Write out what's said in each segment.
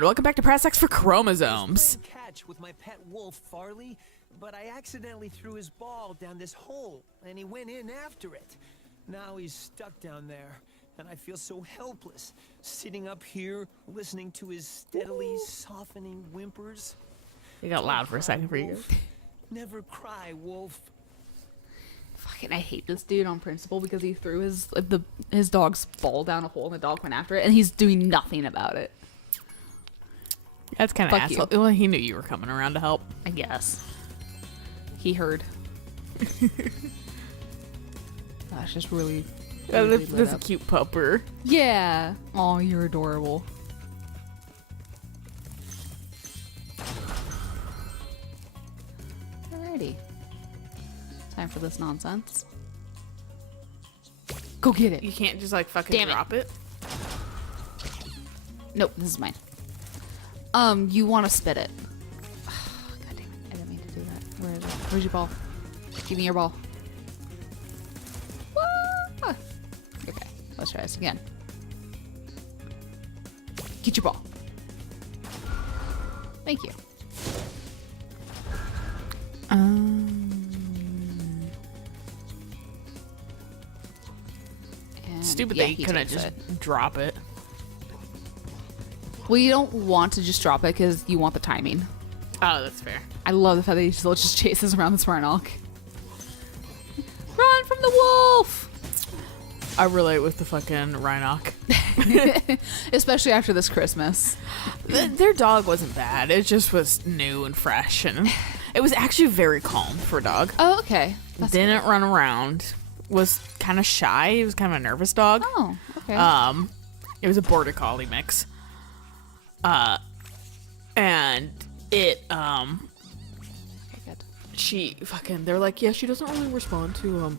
and welcome back to Press X for Chromosomes. I was playing catch with my pet wolf, Farley, but I accidentally threw his ball down this hole, and he went in after it. Now he's stuck down there, and I feel so helpless, sitting up here, listening to his steadily softening whimpers. It got loud for a second for you. Wolf. Never cry, wolf. Fucking, I hate this dude on principle because he threw his dog's ball down a hole and the dog went after it, and he's doing nothing about it. That's kind of Fuck asshole. Well, he knew you were coming around to help. I guess. He heard. That's just really. really This lit is a up. cute pupper. Yeah. Oh, you're adorable. Alrighty. Time for this nonsense. Go get it. You can't just like fucking Damn it. drop it. Nope, this is mine. You want to spit it. God damn it. I didn't mean to do that. Where is it? Where's your ball? Give me your ball. Ah! Okay, let's try this again. Get your ball. Thank you. And Stupid yeah, that you he couldn't takes just it. drop it. Well, you don't want to just drop it because you want the timing. Oh, that's fair. I love the fact that he still just chases around this Rhinoc. Run from the wolf! I relate with the fucking Rhinoc. Especially after this Christmas. Their dog wasn't bad. It just was new and fresh, and it was actually very calm for a dog. Oh, okay. That's Didn't run around. Was kind of shy. He was kind of a nervous dog. Oh, okay. It was a border collie mix. And it Okay, good. she fucking they're like, yeah, she doesn't really respond to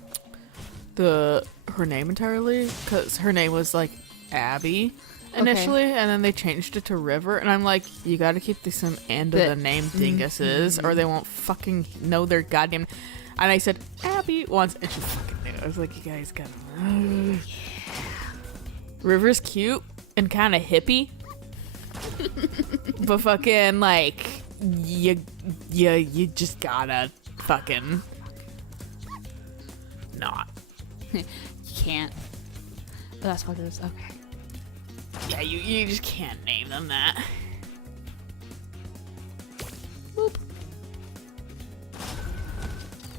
her name entirely, because her name was like Abby initially, and then they changed it to River, and I'm like, you got to keep the some end of the name dinguses, or they won't fucking know their goddamn. And I said Abby once, and she fucking knew. I was like, you guys gotta. River's cute and kind of hippie, but fucking like you just gotta fucking not. You can't. But that's what it is. Okay. Yeah, you just can't name them that. Boop.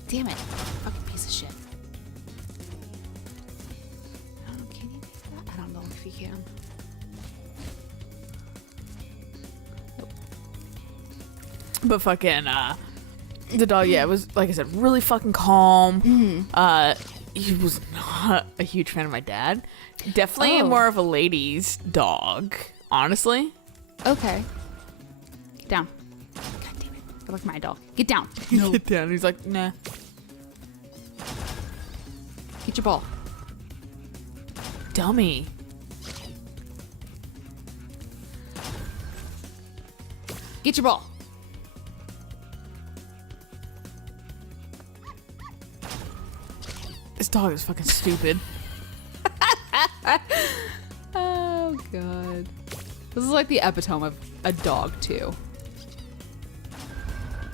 Damn it. Fucking piece of shit. Can you do that? I don't know if you can. But fucking the dog, yeah, it was like I said, really fucking calm. He was not a huge fan of my dad. Definitely Oh. more of a lady's dog, honestly. Okay. Get down. God damn it. You're like my dog. Get down. No. Get down. He's like, nah. Get your ball. Dummy. Get your ball. This dog is fucking stupid. Oh, God. This is like the epitome of a dog, too.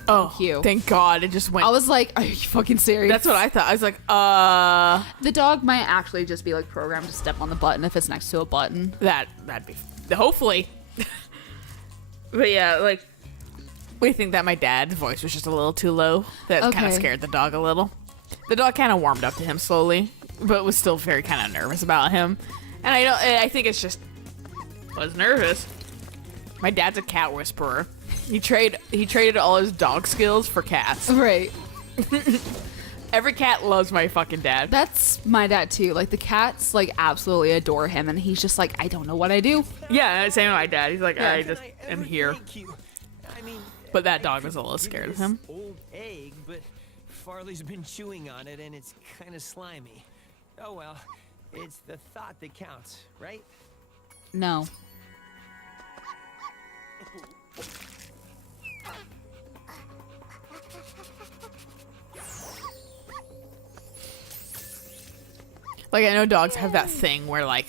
Oh, you. thank God. It just went. I was like, are you fucking serious? That's what I thought. I was like, The dog might actually just be like programmed to step on the button if it's next to a button. that'd be, hopefully. But yeah, like, we think that my dad's voice was just a little too low. That kind Okay. of scared the dog a little. The dog kind of warmed up to him slowly, but was still very kind of nervous about him. And I think it's just was nervous. My dad's a cat whisperer. He traded all his dog skills for cats. Right. Every cat loves my fucking dad. That's my dad, too. Like, the cats, like, absolutely adore him, and he's just like, I don't know what I do. Yeah, same with my dad. He's like, Yeah. I just Can I am ever here. thank you? I mean, But that dog was a I little could give scared you of him. this old egg, but Farley's been chewing on it and it's kind of slimy. Oh well, it's the thought that counts, right? No. Like, I know dogs have that thing where, like,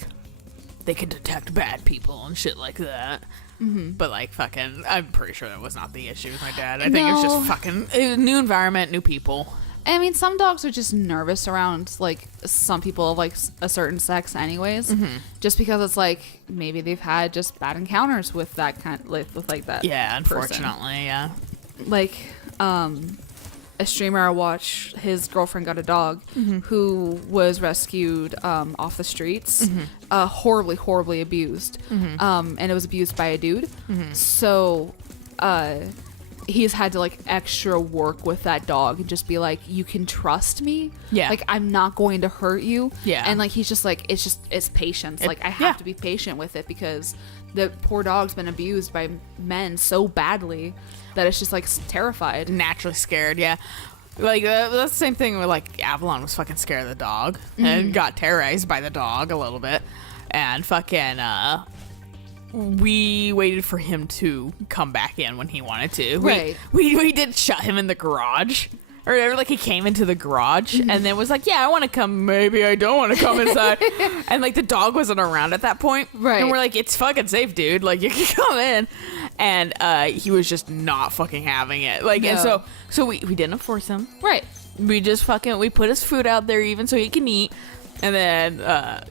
they can detect bad people and shit like that. But like fucking, I'm pretty sure that was not the issue with my dad. I think it was just fucking new environment, new people. I mean, some dogs are just nervous around like some people of like a certain sex, anyways. Just because it's like maybe they've had just bad encounters with that kind, with like that. Yeah, person. unfortunately, yeah. Like, a streamer I watch, his girlfriend got a dog who was rescued off the streets, horribly abused, and it was abused by a dude. So, he's had to like extra work with that dog and just be like, you can trust me. Yeah. Like, I'm not going to hurt you. Yeah. And like, he's just like, it's patience. Like, I have to be patient with it because the poor dog's been abused by men so badly that it's just like terrified. Naturally scared, yeah. Like, that's the same thing with like Avalon was fucking scared of the dog and got terrorized by the dog a little bit. And fucking, we waited for him to come back in when he wanted to. Right. We did shut him in the garage. Or whatever, like he came into the garage and then was like, yeah, I want to come. Maybe I don't want to come inside. And like the dog wasn't around at that point. Right. And we're like, it's fucking safe, dude. Like you can come in. And he was just not fucking having it. Like, and so we didn't force him. Right. We just we put his food out there even so he can eat. And then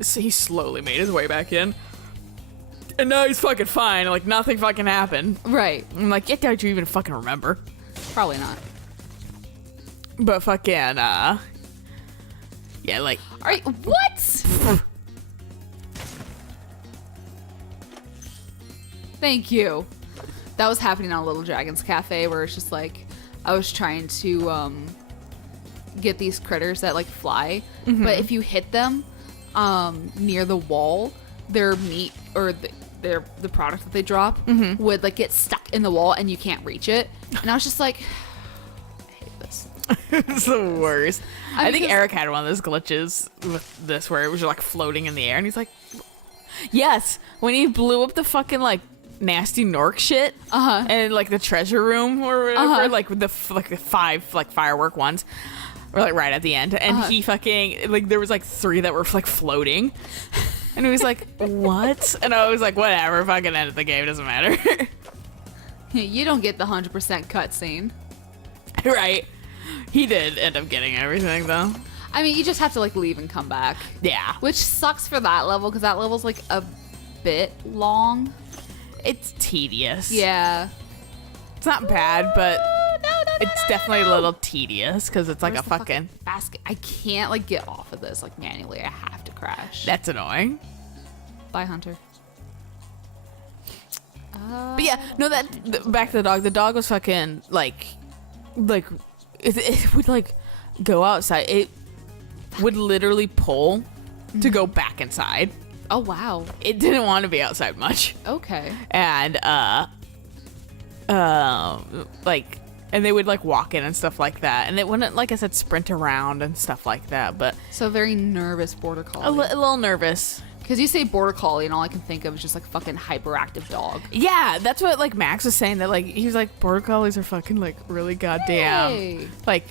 so he slowly made his way back in. And now he's fucking fine. Like nothing fucking happened. Right. I'm like, yeah, don't you even fucking remember? Probably not. But fucking, yeah, like... Alright, what? Thank you. That was happening on Little Dragon's Cafe where it's just like, I was trying to, get these critters that like fly, but if you hit them, near the wall, their meat, or the product that they drop would like get stuck in the wall and you can't reach it. And I was just like... It's the worst. I think Eric had one of those glitches with this where it was like floating in the air and he's like, yes, when he blew up the fucking like nasty Nork shit and like the treasure room or whatever, like with the five like firework ones or like right at the end, and he fucking like there was like 3 that were like floating and he was like, what? And I was like, whatever, fucking end of the game, doesn't matter. You don't get the 100% cutscene. Right. He did end up getting everything, though. I mean, you just have to, like, leave and come back. Yeah. Which sucks for that level, because that level's, like, a bit long. It's tedious. Yeah. It's not bad, but it's definitely a little tedious, because it's like Where's a the fucking... basket. I can't, like, get off of this, like, manually. I have to crash. That's annoying. Bye, Hunter. But yeah, no, back to the dog. The dog was fucking, like... It would like go outside. It would literally pull to go back inside. Oh wow. It didn't want to be outside much. Okay. And like, and they would like walk in and stuff like that. And it wouldn't, like I said, sprint around and stuff like that. But so very nervous border collie. a little nervous. Because you say border collie and all I can think of is just like fucking hyperactive dog. Yeah, that's what like Max was saying, that like he was like, border collies are fucking like really goddamn like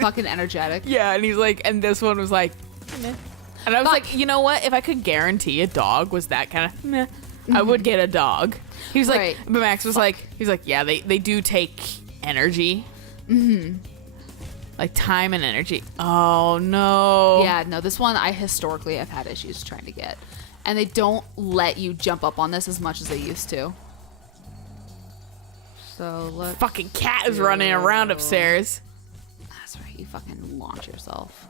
fucking energetic. Yeah, and he's like, and this one was like meh. And I was like, you know what, if I could guarantee a dog was that kind of meh, I would get a dog. He was like, but Max was like, he's like, yeah, they do take energy. Like time and energy. Oh no. Yeah, no, this one I historically have had issues trying to get. And they don't let you jump up on this as much as they used to. So let's... Fucking cat is running around upstairs. That's right, you fucking launch yourself.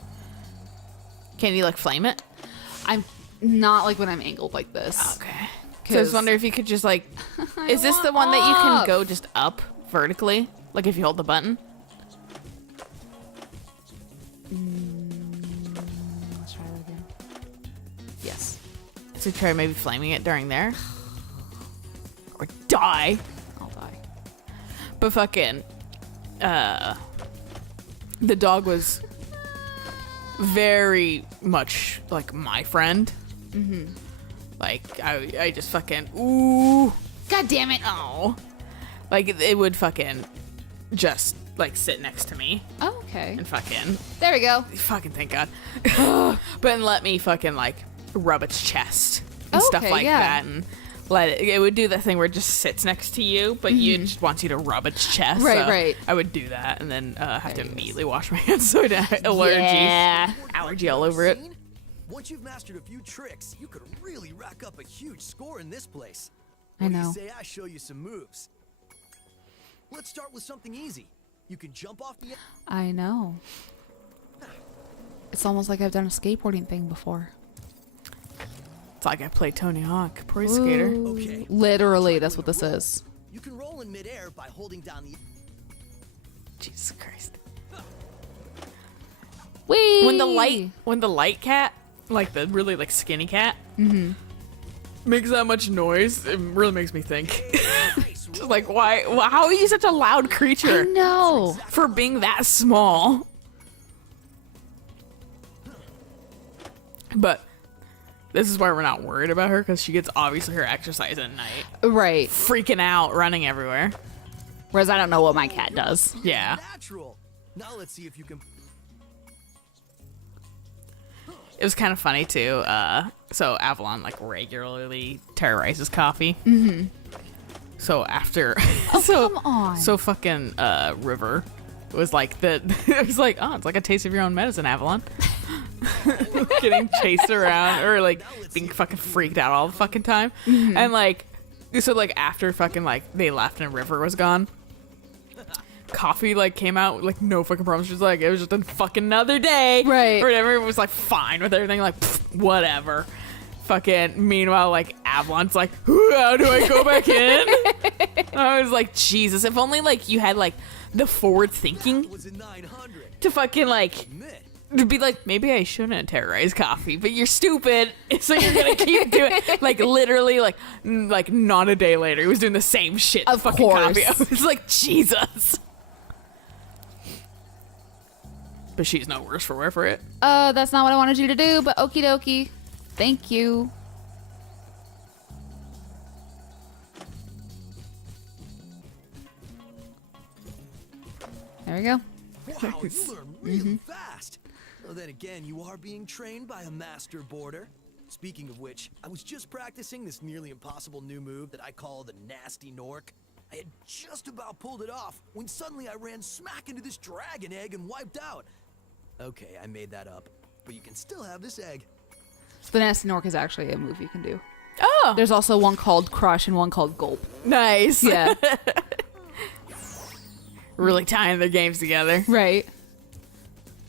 Can you like flame it? I'm not like when I'm angled like this. Okay. So I just wonder if you could just like... Is this the one that you can go just up vertically? Like if you hold the button? Let's try that again. Yes. So try maybe flaming it during there. Or die. I'll die. But fucking... the dog was very much like my friend. Like, I just fucking... Ooh. God damn it. Oh. Like, it would fucking just, like, sit next to me. Oh, okay. And fucking... There we go. Fucking thank God. But then let me fucking, like, rub its chest and stuff like that. And, let it. It would do that thing where it just sits next to you, but it just wants you to rub its chest. Right, so right. I would do that, and then have to immediately wash my hands so I don't have allergy all over it. Once you've mastered a few tricks, you could really rack up a huge score in this place. I What do know. you say I show you some moves? Let's start with something easy. You can jump off the. I know. It's almost like I've done a skateboarding thing before. It's like I play Tony Hawk, Pro Skater. Ooh. Okay. Literally, that's what this is. You can roll in midair by holding down the. Jesus Christ. Whee! When the light cat, like the really like skinny cat, makes that much noise, it really makes me think. Just like why? How are you such a loud I creature know. for being that small? But this is why we're not worried about her, because she gets obviously her exercise at night, Right. freaking out, running everywhere. Whereas I don't know what my cat does. Yeah. Natural. Now let's see if you can. It was kind of funny too. So Avalon like regularly terrorizes Coffee. So after, Come on. so fucking River was like it was like, oh, it's like a taste of your own medicine, Avalon. Getting chased around or like being fucking freaked out all the fucking time, and like so like after fucking like they left and River was gone. Coffee like came out with, like no fucking problems. She's like, it was just a fucking another day, Right. or whatever. It was like fine with everything, like pfft, whatever. Fucking meanwhile, like Avalon's like, how do I go back in? I was like, Jesus, if only like you had like the forward thinking Was it 900? to fucking like Admit. to be like, maybe I shouldn't terrorize Coffee, but you're stupid, so you're gonna keep doing like literally like not a day later he was doing the same shit to Of fucking course. Coffee. I was like, Jesus. But she's no worse for wear for it. That's not what I wanted you to do, but okie dokie. Thank you. There we go. Wow, you learn really fast. Well, then again, you are being trained by a master boarder. Speaking of which, I was just practicing this nearly impossible new move that I call the nasty Nork. I had just about pulled it off when suddenly I ran smack into this dragon egg and wiped out. Okay, I made that up, but you can still have this egg. The Nasty Nork is actually a move you can do. Oh, There's also one called Crush and one called Gulp. nice. Yeah. Really tying their games together. Right.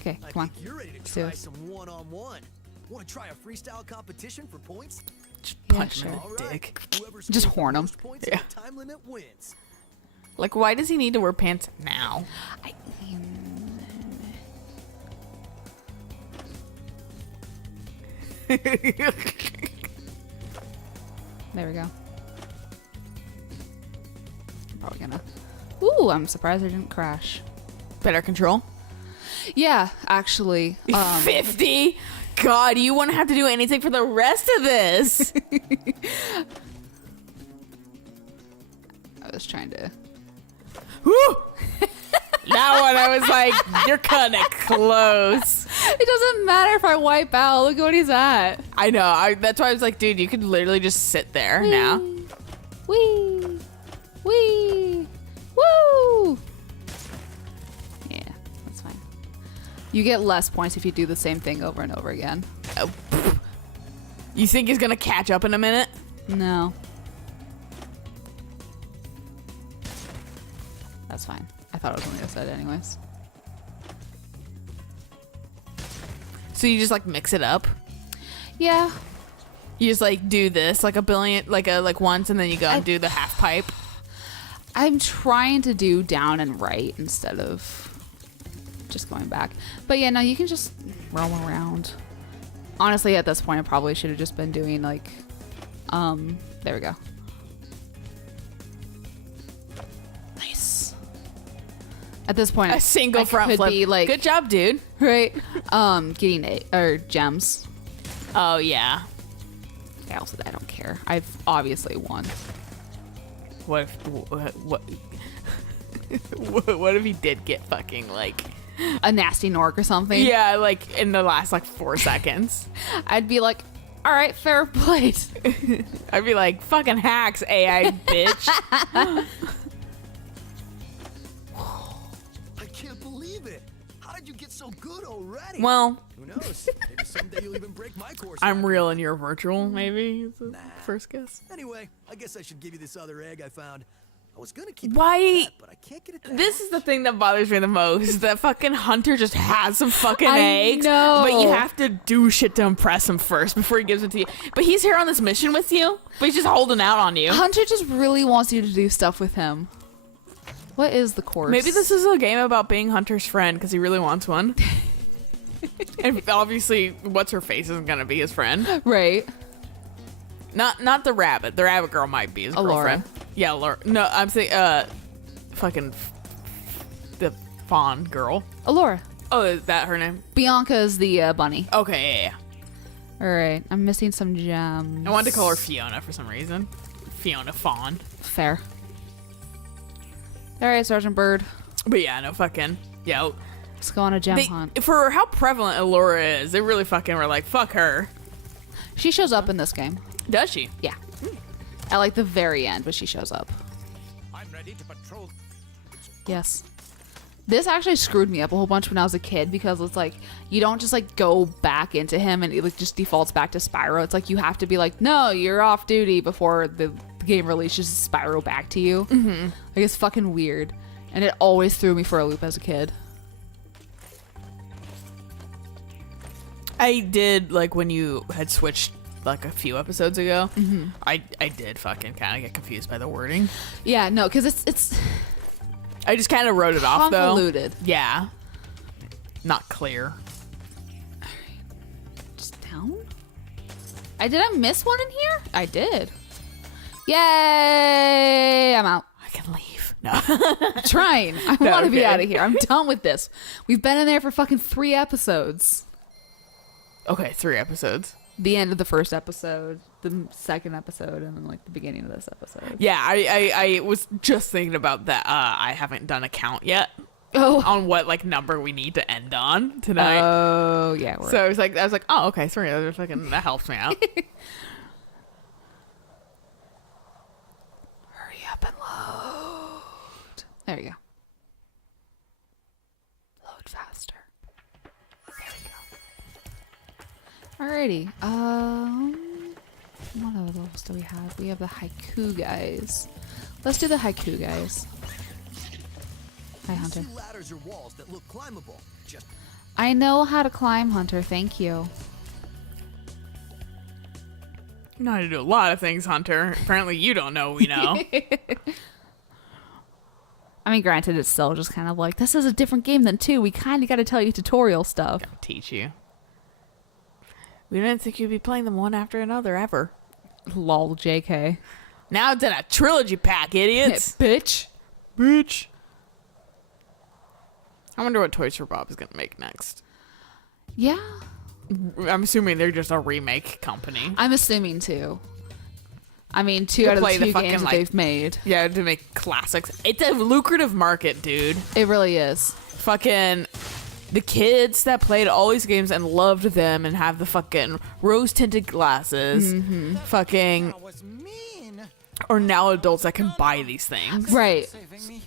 Okay, I come on. think you're ready to do try it. some one-on-one. Want to try a freestyle competition for points? Just Yeah, punch him in All the right. dick. Whoever Just scores the horn 'em. most points Yeah. in the time limit wins. Like, why does he need to wear pants now? There we go. I'm probably gonna. Ooh, I'm surprised I didn't crash. Better control. Yeah, actually. 50? God, you wouldn't have to do anything for the rest of this. I was trying to. Whew. That one, I was like, you're kind of close. It doesn't matter if I wipe out. Look at what he's at. I know. That's why I was like, dude, you could literally just sit there now. Wee. Wee. Woo. Yeah, that's fine. You get less points if you do the same thing over and over again. You think he's going to catch up in a minute? No. That's fine. I thought it was on the other side anyways. So you just like mix it up? Yeah. You just like do this like a billion, like once, and then you go and do the half pipe? I'm trying to do down and right instead of just going back. But yeah, no, you can just roam around. Honestly, at this point, I probably should have just been doing like, there we go. Nice. At this point, A single I front could flip. be like, Good job, dude. right? Getting gems. Oh, yeah. I don't care. I've obviously won. What if, what if he did get fucking like, A nasty Nork or something. yeah, like in the last like 4 seconds? I'd be like, All right, fair point. I'd be like, fucking hacks, AI bitch. I can't believe it. How did you get so good already? Well, Who knows? Maybe someday you'll even break my course. I'm real and you're virtual, maybe. Is the first guess. Anyway, I guess I should give you this other egg I found. I was gonna keep Why- it like that, but I can't get it to This hatch. is the thing that bothers me the most. That fucking Hunter just has some fucking I eggs. know. But you have to do shit to impress him first before he gives it to you. But he's here on this mission with you, but he's just holding out on you. Hunter just really wants you to do stuff with him. What is the course? Maybe this is a game about being Hunter's friend because he really wants one. And obviously, what's her face isn't gonna be his friend. right. Not the rabbit. The rabbit girl might be his Alara. girlfriend. Yeah, Laura. No, I'm saying fucking the fawn girl. Alora. Oh, is that her name? Bianca is the bunny. Okay, yeah. All right, I'm missing some gems. I wanted to call her Fiona for some reason. Fiona Fawn. Fair. All right, Sergeant Bird. But yeah, no fucking. Yeah. Let's go on a gem hunt. For how prevalent Allura is, they really fucking were like, fuck her. She shows up in this game. Does she? Yeah. At like the very end, but she shows up. I'm ready to patrol. Yes. This actually screwed me up a whole bunch when I was a kid because it's like you don't just like go back into him and it like just defaults back to Spyro. It's like you have to be like, no, you're off duty before the game releases Spyro back to you. Mm-hmm. Like it's fucking weird, and it always threw me for a loop as a kid. I did, like, when you had switched, like, a few episodes ago, I did fucking kind of get confused by the wording. Yeah, no, because it's I just kind of wrote it off, though. convoluted. Yeah. Not clear. Just down. Did I miss one in here? I did. Yay! I'm out. I can leave. No. I'm trying. I No, want to be okay. out of here. I'm done with this. We've been in there for fucking 3 episodes. Okay, 3 episodes. The end of the first episode, the second episode, and then like the beginning of this episode. Yeah, I was just thinking about that. I haven't done a count yet Oh. on what, like, number we need to end on tonight. Oh yeah. So I was like, oh, okay, 3. That helps me out. hurry up and load. There we go. Load faster. There we go. Alrighty. What other levels do we have? We have the haiku guys. Let's do the haiku guys. Hi, You Hunter. see ladders or walls that look climbable. Just I know how to climb, Hunter. Thank you. You know how to do a lot of things, Hunter. Apparently you don't know we know. I mean, granted, it's still just kind of like, this is a different game than 2. We kind of got to tell you tutorial stuff. Gotta teach you. We didn't think you'd be playing them one after another, ever. Lol, JK. Now it's in a trilogy pack, idiots. Bitch. Bitch. I wonder what Toys for Bob is gonna make next. Yeah. I'm assuming they're just a remake company. I'm assuming too. I mean, 2 To out of the play the 2 fucking, games that like- they've made. Yeah, to make classics. It's a lucrative market, dude. It really is. Fucking the kids that played all these games and loved them and have the fucking rose tinted glasses. Fucking, That was mean. or now adults that can buy these things. Right. Saving me.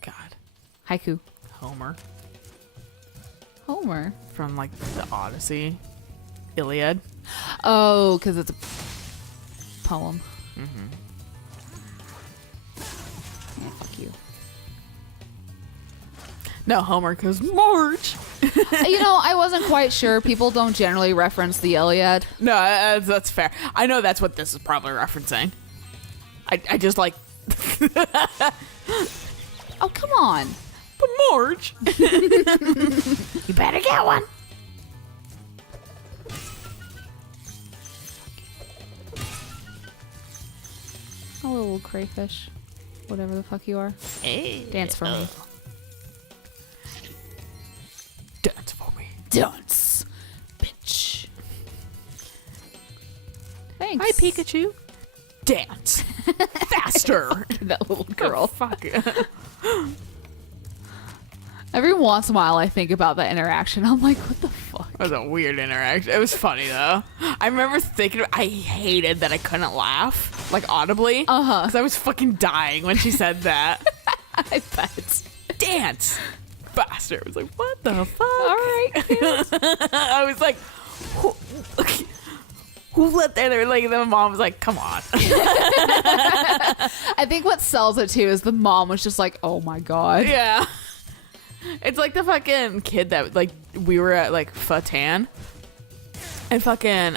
God. Haiku. Homer. Homer. From like the Odyssey. Iliad. Oh, because it's a poem. Yeah, fuck you. No, Homer, because Marge. You know, I wasn't quite sure. People don't generally reference the Iliad. No, that's fair. I know that's what this is probably referencing. I just like, Oh, come on. but Marge. You better get one. Oh, little crayfish. Whatever the fuck you are. Hey. Dance for me. Dance for me. Dance. Bitch. Thanks. Hi, Pikachu. Dance. Faster. That little girl. Fuck. Every once in a while, I think about that interaction. I'm like, what the fuck? It was a weird interaction. It was funny though. I remember thinking I hated that I couldn't laugh like audibly. Because I was fucking dying when she said that. I bet. Dance, bastard. I was like, what the fuck? All right, kids. I was like, who let that? They were like, the mom was like, come on. I think what sells it too is the mom was just like, oh my god. Yeah. It's like the fucking kid that like we were at like Fatan and fucking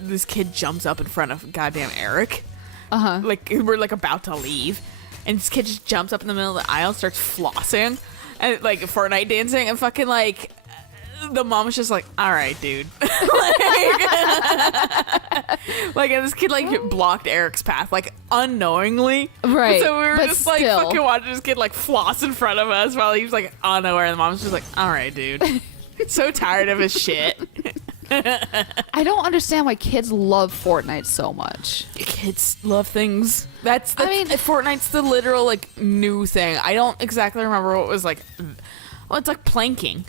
this kid jumps up in front of goddamn Eric. Like we're like about to leave and this kid just jumps up in the middle of the aisle, starts flossing and like Fortnite dancing and fucking like the mom was just like, all right, dude. Like, and this kid like blocked Eric's path like unknowingly. Right. So we were but just like still. fucking watching this kid like floss in front of us while he was like unaware. And the mom's just like, all right, dude. So tired of his shit. I don't understand why kids love Fortnite so much. Kids love things. I mean, mean- Fortnite's the literal like new thing. I don't exactly remember what it was like. Well, it's like planking.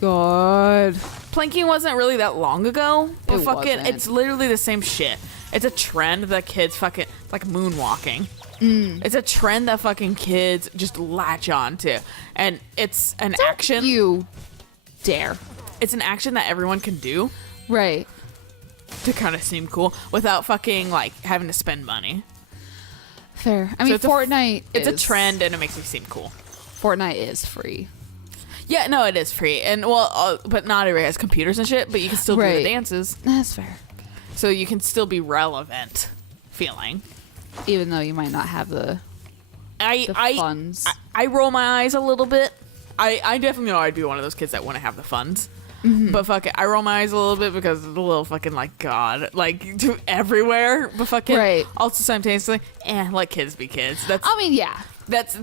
God. Planking wasn't really that long ago, but It fucking, wasn't. it's literally the same shit. It's a trend that kids fucking, it's like moonwalking. It's a trend that fucking kids just latch on to. And it's an action. You dare. It's an action that everyone can do Right. to kind of seem cool without fucking like having to spend money. Fair. I mean, it's a- Fortnite It's a is- trend and it makes me seem cool. Fortnite is free. Yeah, no, it is free. And well, but not everybody has computers and shit, but you can still do Right. the dances. That's fair. So you can still be relevant feeling. Even though you might not have the funds. I roll my eyes a little bit. I definitely know I'd be one of those kids that want to have the funds. But fuck it, I roll my eyes a little bit because it's a little fucking like God, like to everywhere. But fucking Right. also simultaneously, let kids be kids. I mean, yeah. That's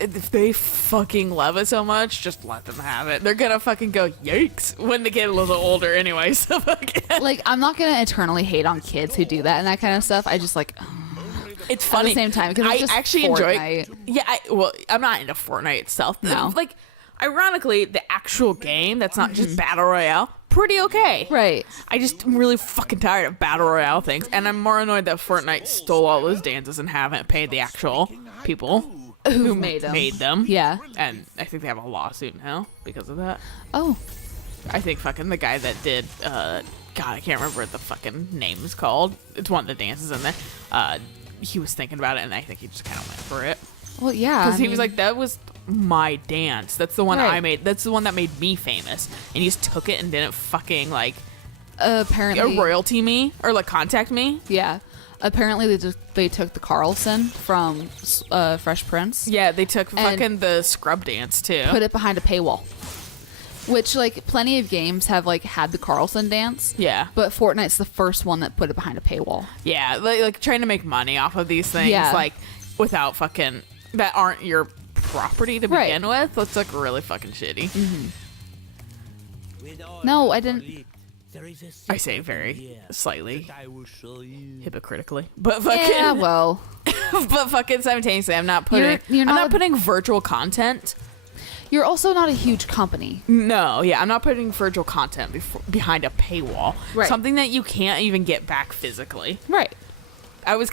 if they fucking love it so much, just let them have it. They're gonna fucking go yikes when they get a little older anyway. So fucking Like, I'm not going to eternally hate on kids who do that and that kind of stuff. I just like, it's at funny. the same time, because it's I just actually Fortnite. enjoy. Yeah, well, I'm not into Fortnite itself. No. Like, ironically, the actual game that's not just battle royale, pretty okay. Right. I just am really fucking tired of battle royale things, and I'm more annoyed that Fortnite stole all those dances and haven't paid the actual people Who made them. Yeah. And I think they have a lawsuit now because of that. Oh. I think fucking the guy that did, God, I can't remember what the fucking name is called. It's one of the dances in there. He was thinking about it, and I think he just kind of went for it. Well, yeah. Because he was like, that was my dance. That's the one Right. I made. That's the one that made me famous. And he just took it and didn't fucking, like, apparently. royalty me or, like, contact me. Yeah. Apparently, they took the Carlson from Fresh Prince, Yeah, they took And- fucking the scrub dance, too. put it behind a paywall. Which, like, plenty of games have, like, had the Carlson dance. Yeah. But Fortnite's the first one that put it behind a paywall. Yeah, like trying to make money off of these things, Yeah. like, without fucking, that aren't your property to Right. begin with. That's, like, really fucking shitty. No, I didn't. I say very slightly hypocritically, but fucking, Yeah, well. but fucking simultaneously, I'm not putting, You're I'm not not a- putting virtual content. You're also not a huge company. No, yeah, I'm not putting virtual content behind a paywall. Right. Something that you can't even get back physically. Right. I was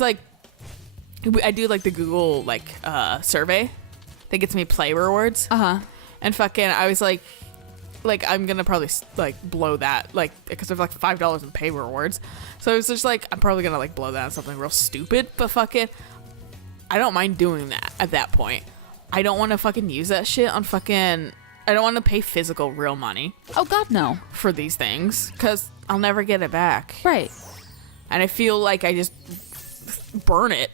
like, I do like the Google like survey that gets me play rewards. Uh-huh. And fucking, I was like I'm gonna probably like blow that, like, because there's like $5 in pay rewards. So I was just like, I'm probably gonna like blow that on something real stupid. But fucking, I don't mind doing that at that point. I don't want to fucking use that shit on fucking. I don't want to pay physical real money Oh, God, no. for these things because I'll never get it back. Right. And I feel like I just burn it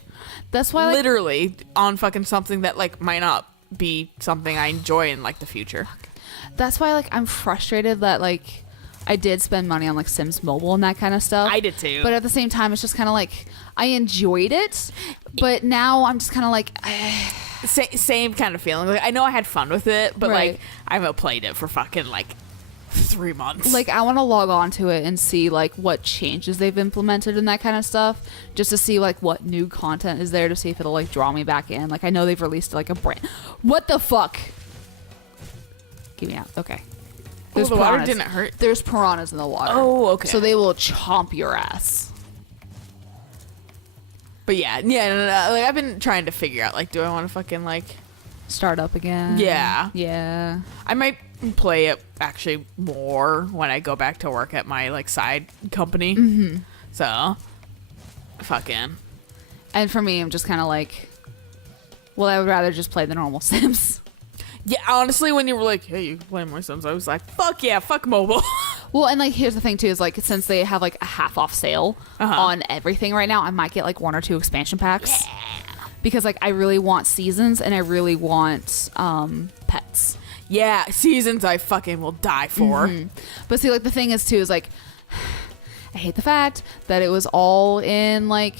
That's why, like, literally on fucking something that like might not be something I enjoy in like the future. that's why, like, I'm frustrated that, like, I did spend money on, like, Sims Mobile and that kind of stuff. I did too. But at the same time, it's just kind of like, I enjoyed it, but now I'm just kind of like, Same kind of feeling. Like, I know I had fun with it, but Right. like I haven't played it for fucking like 3 months. like, I want to log on to it and see, like, what changes they've implemented and that kind of stuff, just to see, like, what new content is there, to see if it'll, like, draw me back in. Like, I know they've released, like, a brand. What the fuck? Get me out. Okay. There's the water piranhas. didn't hurt. There's piranhas in the water. Oh, okay. So they will chomp your ass. But yeah, no, like I've been trying to figure out, like, do I want to fucking like Start up again. Yeah. Yeah. I might play it actually more when I go back to work at my like side company. Mm-hmm. So, fucking. And for me, I'm just kind of like, well, I would rather just play the normal Sims. Yeah, honestly, when you were like, hey, you play more Sims, I was like, fuck yeah, fuck mobile. Well, and like, here's the thing too, is like, since they have like a half off sale on everything right now, I might get like 1 or 2 expansion packs. Yeah. Because like, I really want seasons and I really want pets. Yeah, seasons I fucking will die for. Mm-hmm. But see, like, the thing is too, is like, I hate the fact that it was all in like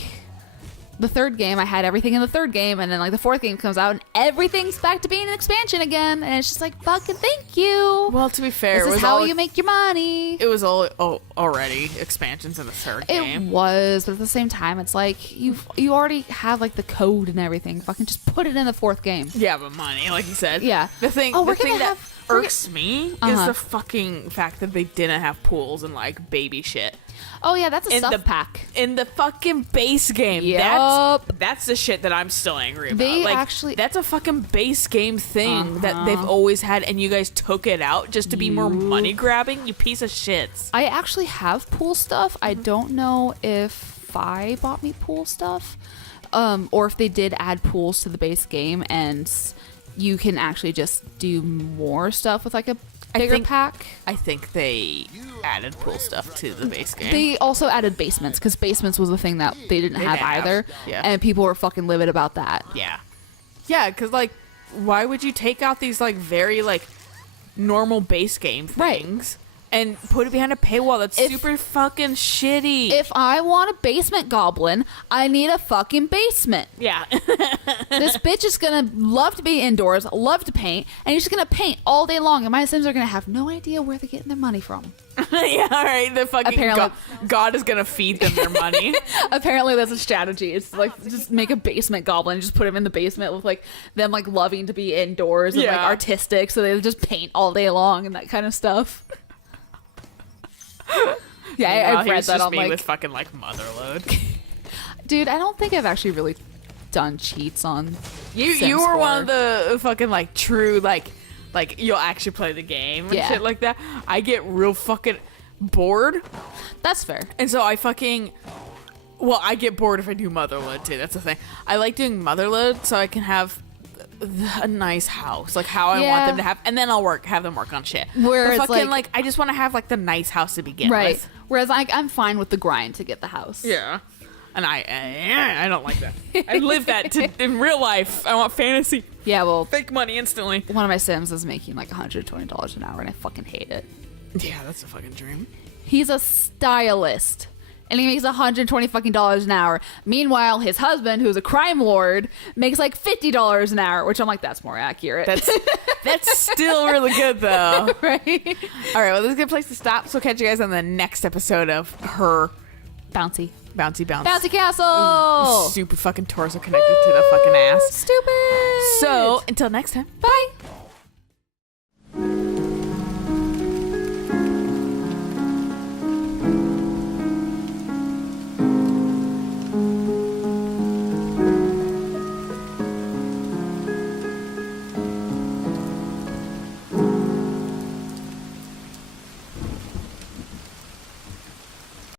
the third game. I had everything in the third game, and then like the fourth game comes out and everything's back to being an expansion again, and it's just like, fucking thank you. Well, to be fair, this is how you make your money. It was all already expansions in the third game. It was, but at the same time, it's like you already have like the code and everything. Fucking just put it in the fourth game. Yeah, but money, like you said. Yeah. The thing, Oh, the we're thing gonna that have- irks me is the fucking fact that they didn't have pools and like baby shit. Oh yeah, that's a In stuff the pack. In the fucking base game. Yup. That's the shit that I'm still angry about. They like, actually- that's a fucking base game thing that they've always had, and you guys took it out just to be more money grabbing. You piece of shits. I actually have pool stuff. I don't know if Fi bought me pool stuff, or if they did add pools to the base game, and you can actually just do more stuff with like a bigger pack. I think they added pool stuff to the base game. They also added basements, because basements was the thing that they didn't have either. Yeah. And people were fucking livid about that. Yeah. Yeah, because, like, why would you take out these, like, very, like, normal base game things and put it behind a paywall that's super fucking shitty? If I want a basement goblin, I need a fucking basement. Yeah. This bitch is gonna love to be indoors, love to paint, and you're just gonna paint all day long, and my Sims are gonna have no idea where they're getting their money from. Yeah, all right. The fucking Apparently- God is going to feed them their money. Apparently that's a strategy. It's like, just make a basement goblin, just put him in the basement with like them like loving to be indoors and like Yeah. artistic, so they just paint all day long and that kind of stuff. Yeah, I've read that on me like, with fucking, like, Motherload. dude, I don't think I've actually really done cheats on You Sims were 4. one of the fucking, like, true, like you'll actually play the game and Yeah. shit like that. I get real fucking bored. That's fair. And so I fucking... Well, I get bored if I do Motherload, too. That's the thing. I like doing Motherload so I can have a nice house. Like, how I want them to have... And then I'll have them work on shit. Where but it's fucking, like- I just want to have, like, the nice house to begin Right. with. Whereas I'm fine with the grind to get the house. Yeah. And I don't like that. I live that in real life. I want fantasy. Yeah, well, Fake money instantly. one of my Sims is making like $120 an hour, and I fucking hate it. Yeah, that's a fucking dream. He's a stylist, and he makes $120 fucking an hour. Meanwhile, his husband, who's a crime lord, makes like $50 an hour, which I'm like, that's more accurate. That's still really good, though. right. All right, well, this is a good place to stop. So catch you guys on the next episode of her Bouncy bouncy castle. super fucking torso connected to the fucking ass. Stupid. So until next time. bye.